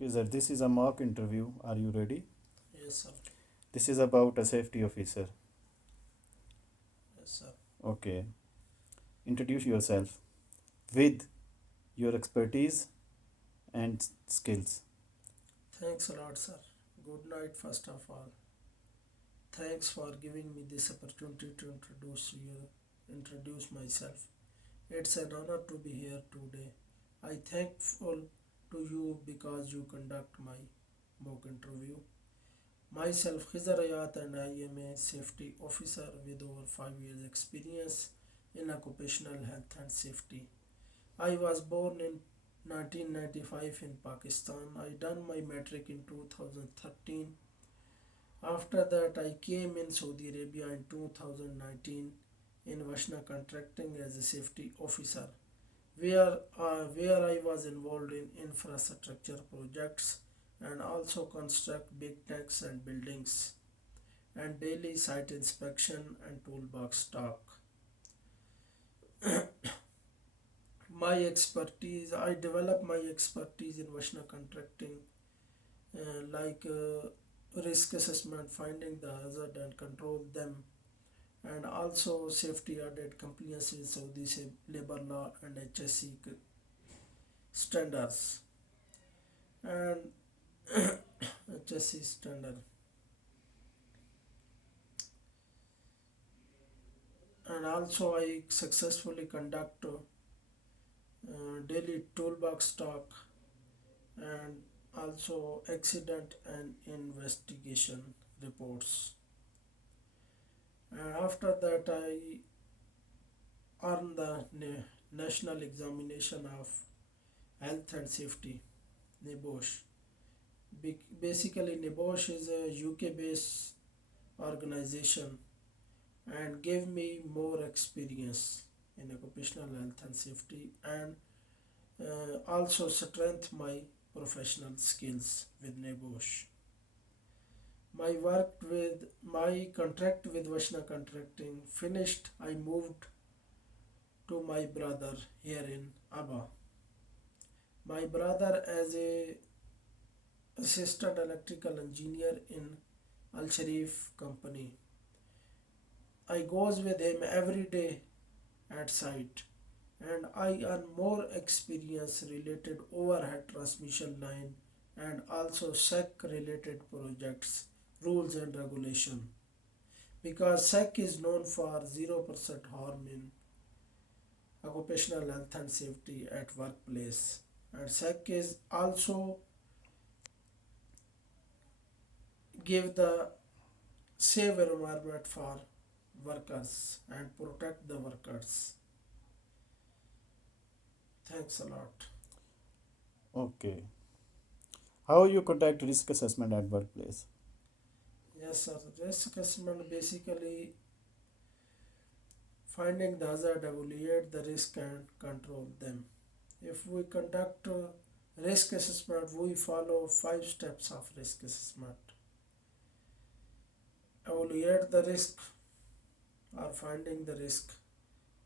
Okay, sir, this is a mock interview. Are you ready? Yes, sir. This is about a safety officer. Yes, sir. Okay, introduce yourself with your expertise and skills. Thanks a lot, sir. Good night, first of all. Thanks for giving me this opportunity to introduce myself. It's an honor to be here today. I thankful to you because you conduct my mock interview. Myself, Khizar Ayat, and I am a safety officer with over 5 years experience in occupational health and safety. I was born in 1995 in Pakistan. I done my metric in 2013. After that, I came in Saudi Arabia in 2019 in Vashna Contracting as a safety officer, where I was involved in infrastructure projects and also construct big tanks and buildings and daily site inspection and toolbox stock. I developed my expertise in Vashna Contracting, like risk assessment, finding the hazard and control them, and also safety audit compliance with Saudi labor law and HSE standards and HSE standard. And also I successfully conduct daily toolbox talk and also accident and investigation reports. And after that I earned the national examination of health and safety, NEBOSH. Basically, NEBOSH is a UK based organization and gave me more experience in occupational health and safety and also strength my professional skills with NEBOSH. My contract with Vashna Contracting finished. I moved to my brother here in Aba. My brother as a assistant electrical engineer in Al Sharif company. I goes with him every day at site and I earn more experience related overhead transmission line and also SEC related projects, rules and regulation. Because SEC is known for 0% harm in occupational health and safety at workplace. And SEC is also give the safe environment for workers and protect the workers. Thanks a lot. Okay, how you conduct risk assessment at workplace? Yes, sir. Risk assessment basically finding the hazard, evaluate the risk, and control them. If we conduct risk assessment, we follow 5 steps of risk assessment. Evaluate the risk or finding the risk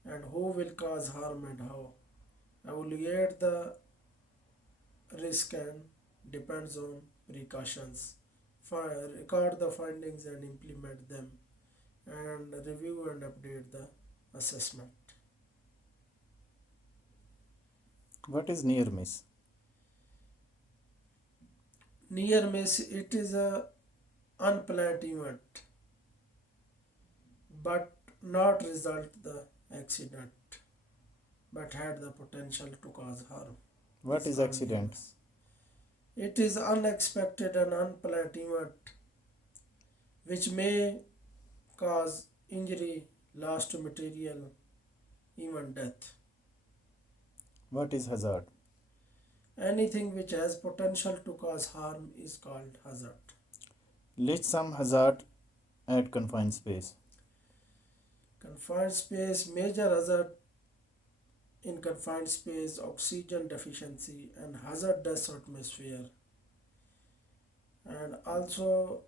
and who will cause harm and how. Evaluate the risk and depends on precautions. Record the findings and implement them and review and update the assessment. What is near miss? Near miss, it is a unplanned event but not result the accident but had the potential to cause harm. What Is is called near accident? miss. It is unexpected and unplanned event which may cause injury, loss to material, even death. What is hazard? Anything which has potential to cause harm is called hazard. List some hazard at confined space. Confined space, major hazard in confined space, oxygen deficiency and hazardous atmosphere, and also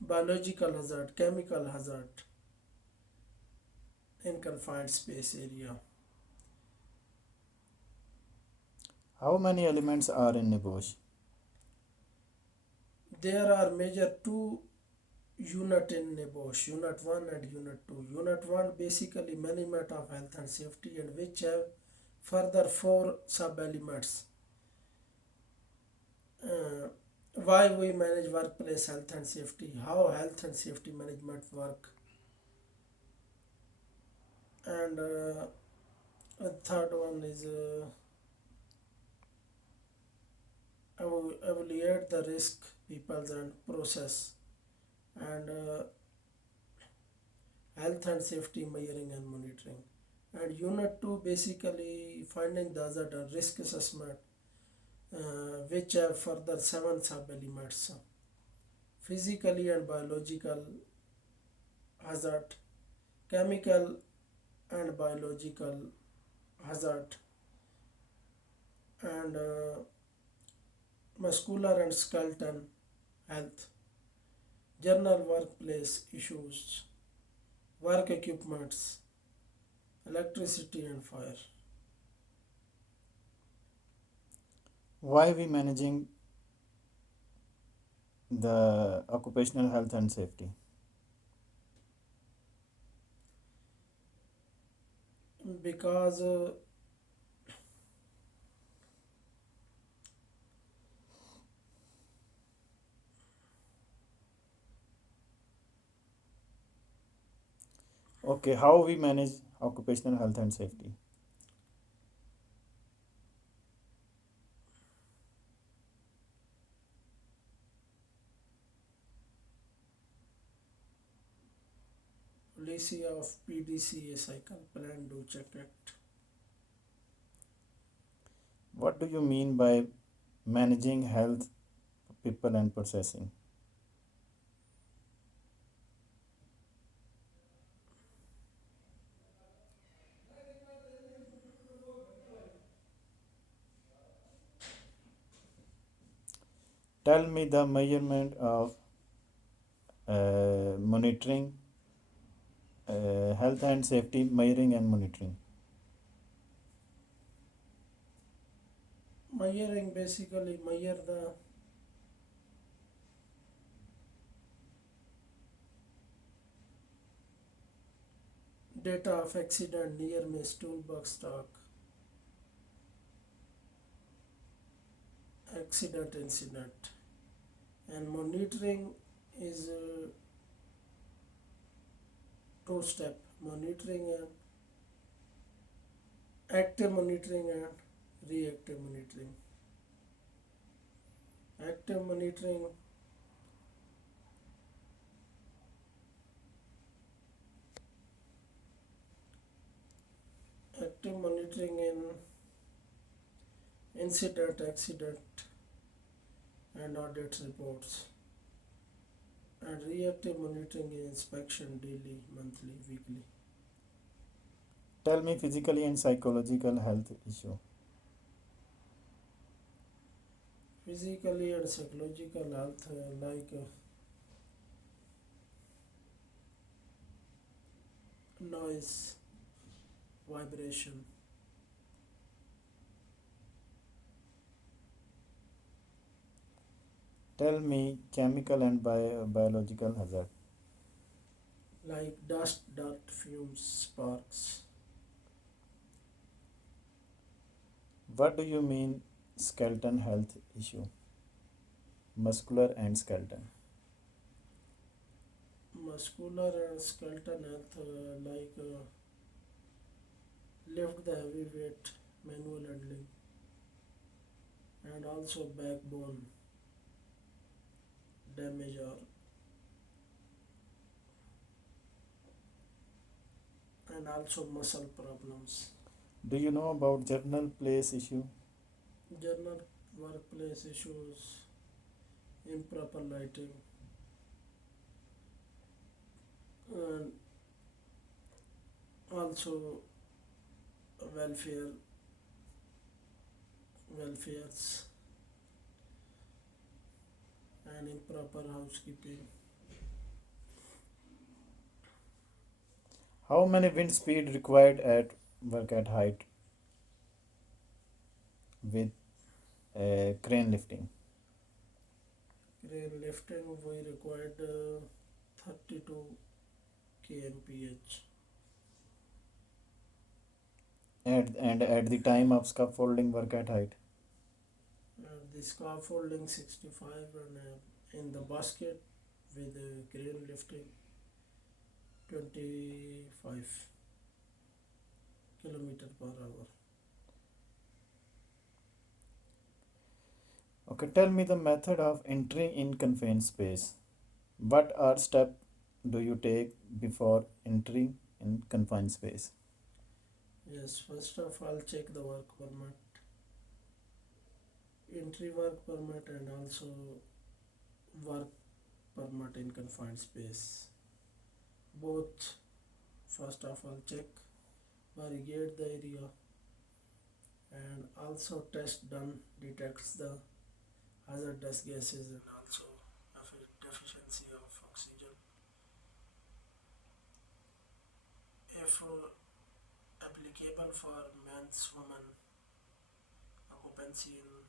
biological hazard, chemical hazard in confined space area. How many elements are in Nibosh? There are major two unit in NEBOSH, Unit 1 and Unit 2. Unit 1 basically management of health and safety and which have further four sub-elements. Uh, why we manage workplace health and safety, how health and safety management work, and a third one is evaluate the risk, peoples and process, and health and safety measuring and monitoring. And unit 2 basically finding the hazard and risk assessment, which have further seven sub elements: physically and biological hazard, chemical and biological hazard, and muscular and skeleton health, general workplace issues, work equipments, electricity and fire. Why we managing the occupational health and safety? Because Okay, how we manage occupational health and safety? policy of PDCA cycle plan do check it. What do you mean by managing health, people, and processing? Tell me the measurement of monitoring, health and safety measuring and monitoring. Measuring basically measure the data of accident, near miss, toolbox stock, accident incident, and monitoring is two step monitoring and active monitoring and reactive monitoring. Active monitoring, active monitoring in incident, accident and audit reports, and reactive monitoring in inspection daily, monthly, weekly. Tell me physically and psychological health issue. Physically and psychological health like noise, vibration. Tell me chemical and biological hazard. Like dust, dirt, fumes, sparks. What do you mean skeleton health issue? Muscular and skeleton. Muscular and skeleton health like lift the heavy weight, manual handling, and also backbone damage or and also muscle problems. Do you know about journal place issue? General workplace issues, improper lighting, and also welfare, welfares, and improper housekeeping. How many wind speed required at work at height with crane lifting. Crane lifting we required 32 kmph. And at the time of scaffolding work at height. The scaffolding 65 and in the basket with crane lifting 25 kilometer per hour. Okay, tell me the method of entering in confined space. What are step do you take before entering in confined space? Yes, first of all check the work permit, entry work permit and also work permit in confined space. Both first of all check, barricade the area and also test done detects the hazardous gases and also deficiency of oxygen. If applicable for men's women occupancy in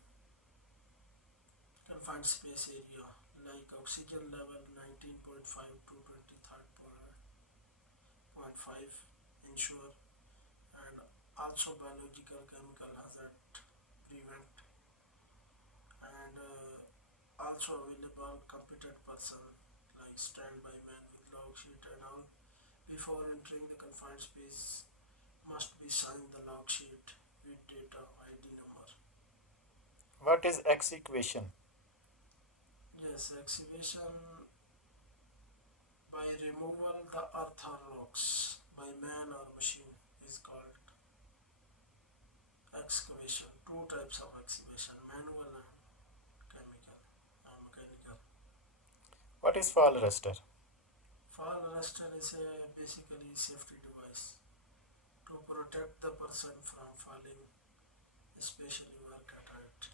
confined space area like oxygen level 19.5 to 23.5 ensure and also biological chemical hazard prevent and also available competent person like standby man with log sheet and all before entering the confined space must be signed the log sheet with data ID number. What is execution? Yes, excavation by removal the earth or rocks by man or machine is called excavation. Two types of excavation, manual and chemical and mechanical. What is fall arrestor? Fall arrestor is a basically safety device to protect the person from falling, especially work at height.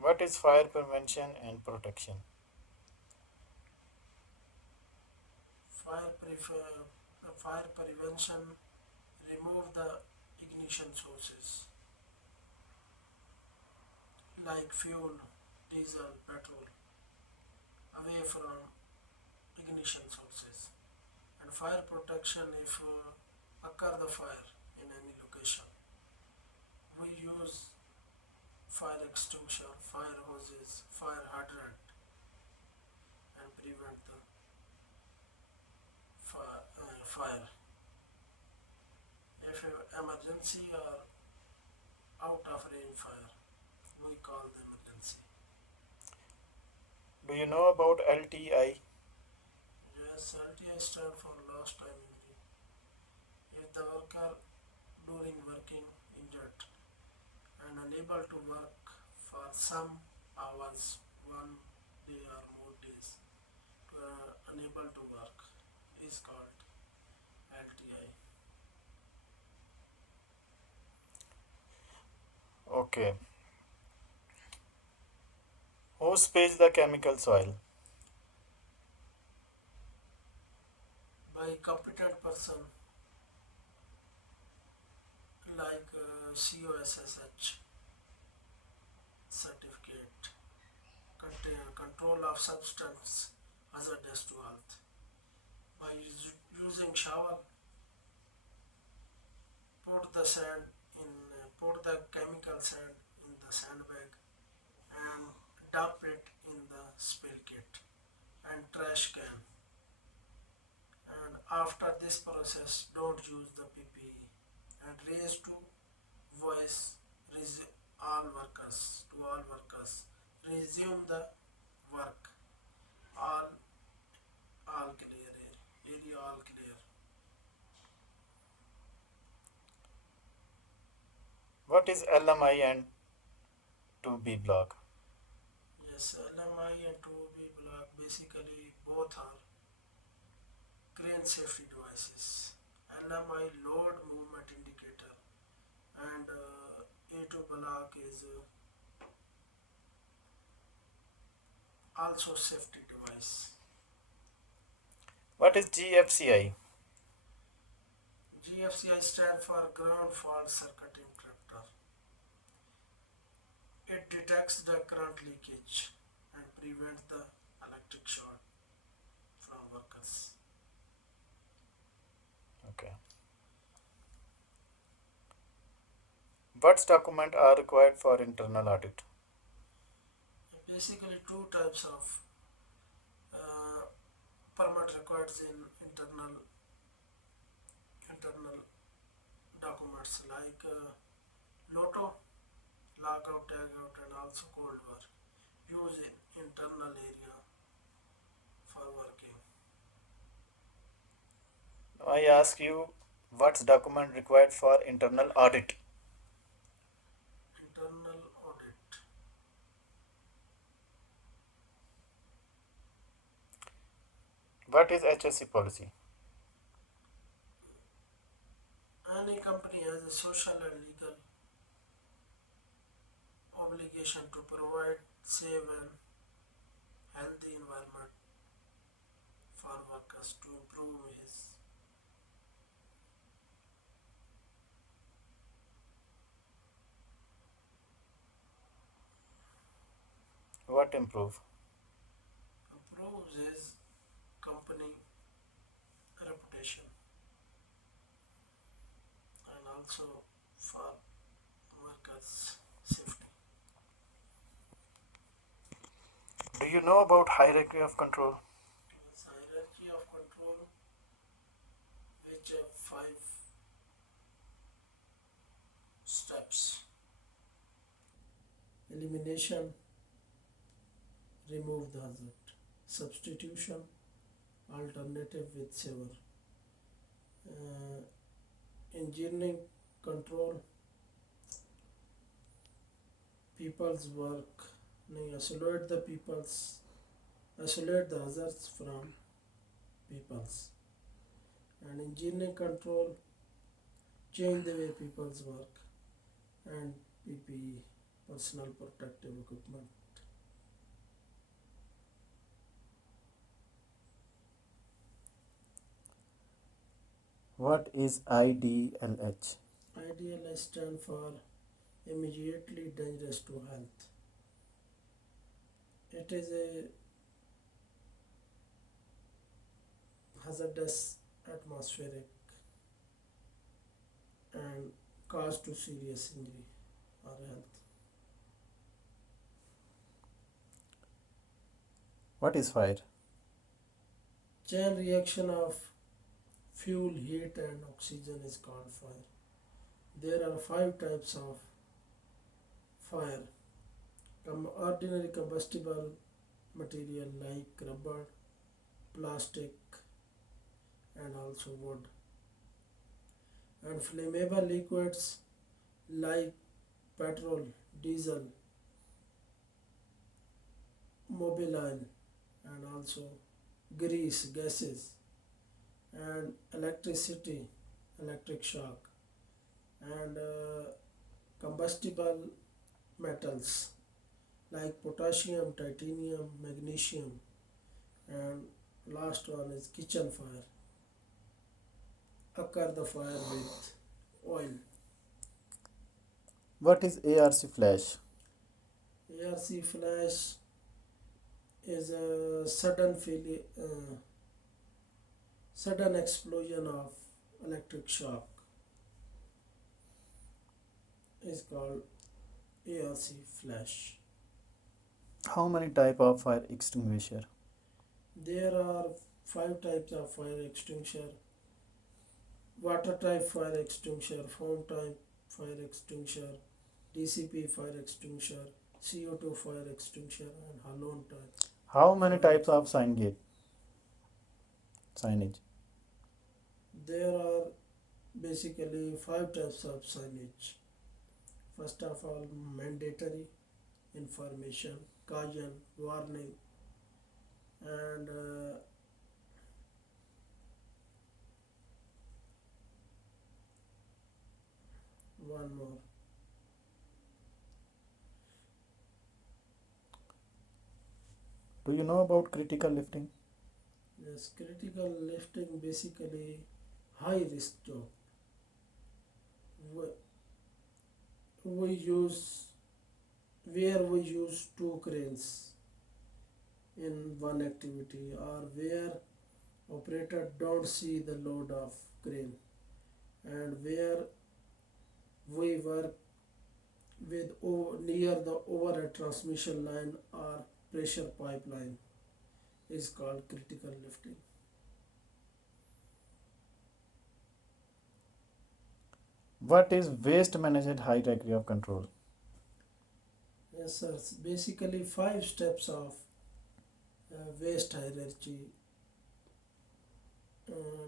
What is fire prevention and protection? Fire prevention remove the ignition sources like fuel, diesel, petrol away from ignition sources and fire protection if occur the fire in any location. We use fire extinguisher, fire hoses, fire hydrant and prevent the fire. If emergency or out of range fire, we call the emergency. Do you know about LTI? Yes, LTI stand for lost time injury. If the worker during working injured and unable to work for some hours, 1 day or more days, unable to work is called LTI. Okay. Who sprays the chemical soil? By competent person like COSSH certificate, control of substance hazardous to health. By using shower, put the sand in, put the chemical sand in the sandbag and dump it in the spill kit and trash can. And after this process, don't use the PPE and raise to voice all workers resume the work. All all clear, area all clear. What is LMI and 2B block? Yes, LMI and 2B block basically both are crane safety devices. LMI load movement indicator and A2 block is also safety device. What is GFCI? GFCI stand for ground fault circuit interrupter. It detects the current leakage and prevents the electric short from workers. Okay. What documents are required for internal audit? Basically, two types of uh, permit records in internal documents like lotto, logout, tagout, and also cold war used in internal area for working. I ask you, what's document required for internal audit? Internal audit. What is HSC policy? Any company has a social and legal obligation to provide safe and healthy environment for workers to improve his. What improve? Improves his company reputation and also for workers' safety. Do you know about hierarchy of control? His hierarchy of control, which have five steps: elimination, remove the hazard; substitution, alternative with saver; uh, engineering control, people's work, नहीं, isolate the hazards from people's, and engineering control, change the way people's work, and PPE, personal protective equipment. What is IDLH? IDL stand for immediately dangerous to health. It is a hazardous atmospheric and cause to serious injury or health. What is fire? Chain reaction of fuel, heat, and oxygen is called fire. There are five types of fire. Ordinary combustible material like rubber, plastic, and also wood, and flammable liquids like petrol, diesel, mobile oil, and also grease, gases, and electricity, electric shock, and combustible metals like potassium, titanium, magnesium, and last one is kitchen fire. Occur the fire with oil. What is ARC flash? ARC flash is a sudden explosion of electric shock is called ARC flash. How many type of fire extinguisher? There are five types of fire extinguisher: water type fire extinguisher, foam type fire extinguisher, DCP fire extinguisher, CO2 fire extinguisher, and halon type How many fire types of extinguisher. sign gate signage? There are basically five types of signage. First of all, mandatory information, caution, warning, and one more. Do you know about critical lifting? Yes, critical lifting basically high risk job. We, we use where we use two cranes in one activity, or where operator don't see the load of crane, and where we work near the overhead transmission line or pressure pipeline is called critical lifting. What is waste management hierarchy of control? Yes, sir. Basically, five steps of waste hierarchy,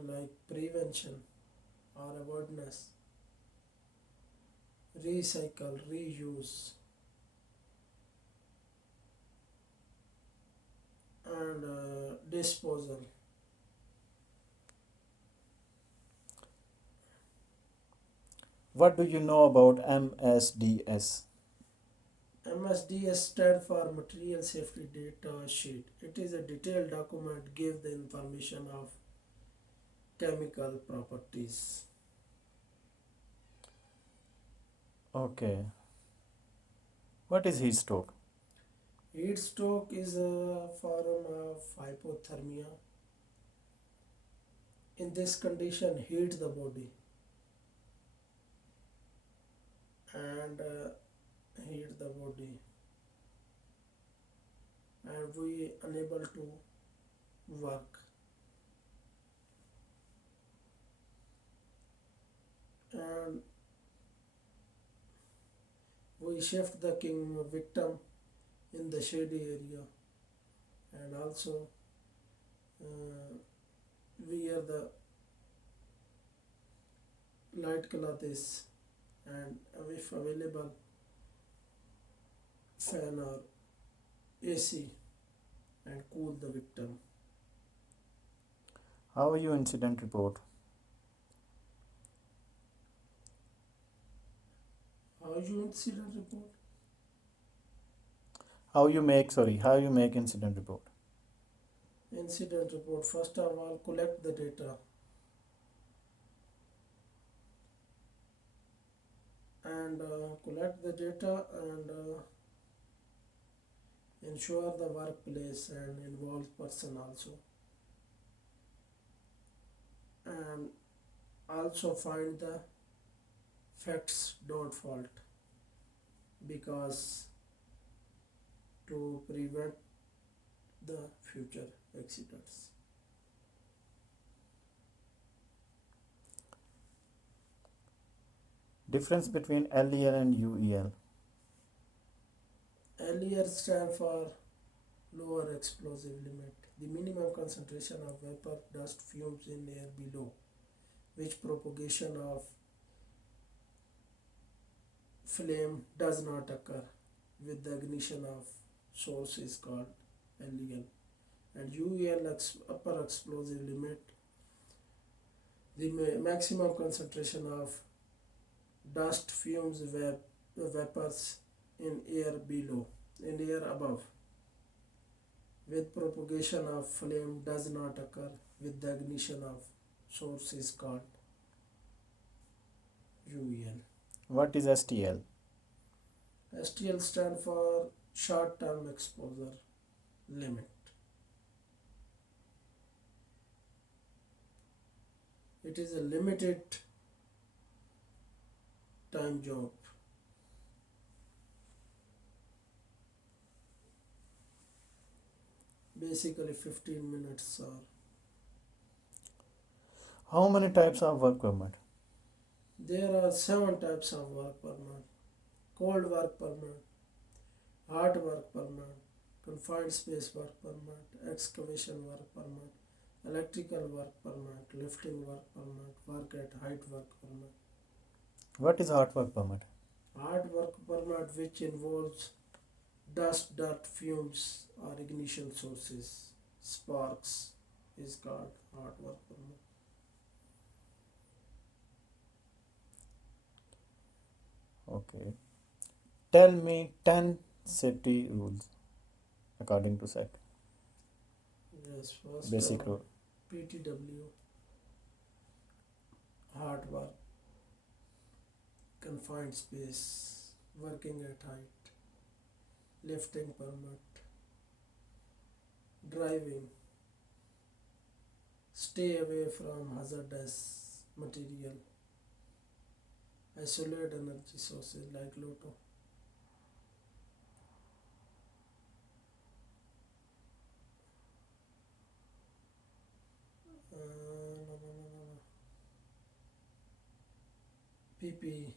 like prevention or awareness, recycle, reuse, and disposal. What do you know about MSDS? MSDS stand for Material Safety Data Sheet. It is a detailed document give the information of chemical properties. Okay. What is heat stroke? Heat stroke is a form of hypothermia. In this condition, heat the body and heat the body, and we unable to work, and we shift the king victim in the shady area, and also uh, wear the light clothes, and if available fan or AC, and cool the victim. How you incident report? How you incident report? How you make incident report? Incident report, first of all collect the data and collect the data and ensure the workplace and involved person also, and also find the facts don't fault, because to prevent the future accidents. Difference between LEL and UEL. LER stand for lower explosive limit, the minimum concentration of vapor dust fumes in air below which propagation of flame does not occur with the ignition of source is called LEL. And UEL upper explosive limit, the maximum concentration of dust fumes vapors in air below, in air above, with propagation of flame does not occur with the ignition of source is called UEL. What is STL? STL stand for short term exposure limit. It is a limited time job, basically 15 minutes, or How many types of work permit? there are seven types of work permit: cold work permit, hard work permit, confined space work permit, excavation work permit, electrical work permit, lifting work permit, work at height work permit. What is hard work permit? Hard work permit, which involves dust, dirt, fumes, or ignition sources, sparks, is called hard work permit. Okay. Tell me 10 safety rules according to SEC. Yes, first Basic rule. PTW, hard work, confined space, working at height. lifting permit, driving, stay away from hazardous material, isolate energy sources like Lotto. No, no, no, no, no. PP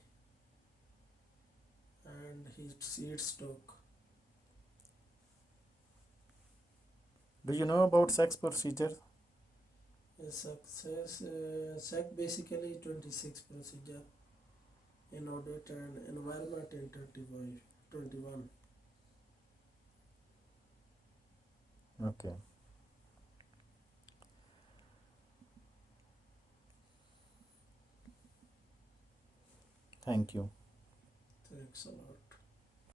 and heat stroke. Do you know about sex procedure? SEC basically 26 procedure in audit and environment in 21. Okay, thank you. Thanks a lot.